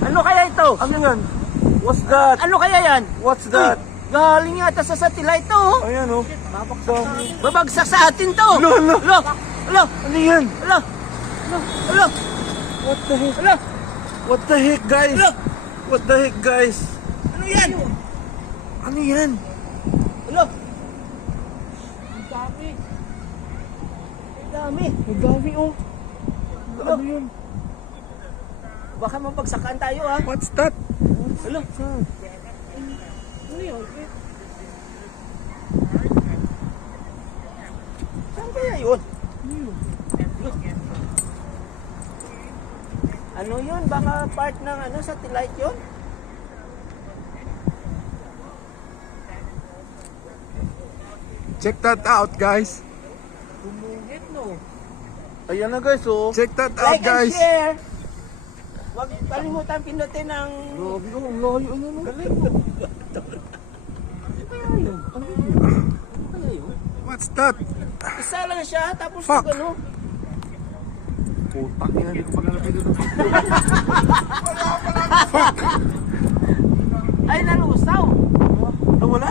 Ano kaya ito? Ano yan? What's that? Ano kaya yan? What's that? Galing yata sa satellite to. Oh. Ayan oh. Babagsak sa atin to. Alo, alo. Alo, alo, Ano yan? alo, alo, What the heck? alo, What the heck, guys? alo. What the heck, guys? Ano yan? Ano yan? Alo. Ang dami. Ang dami. Ang dami oh. Ano yun? Baka mabagsakan tayo ha. What's that? Alo. Saan? Ano yun? Saan kaya yun? Ano yun? Baka part ng ano, satellite yun? Check that out, guys. Bumungit no. Ayan na, guys oh. Check that out, Like and guys. share. Huwag kalimutan pindutin ng... Grabe oh, ang layo. Ano no? Galing mo. Ano kaya yun? Ano kaya yun? What's that? Isa lang siya, tapos Fuck. ano? Putang ina, hindi ko pa nalapit ito. Ay, nalusaw. Nawala?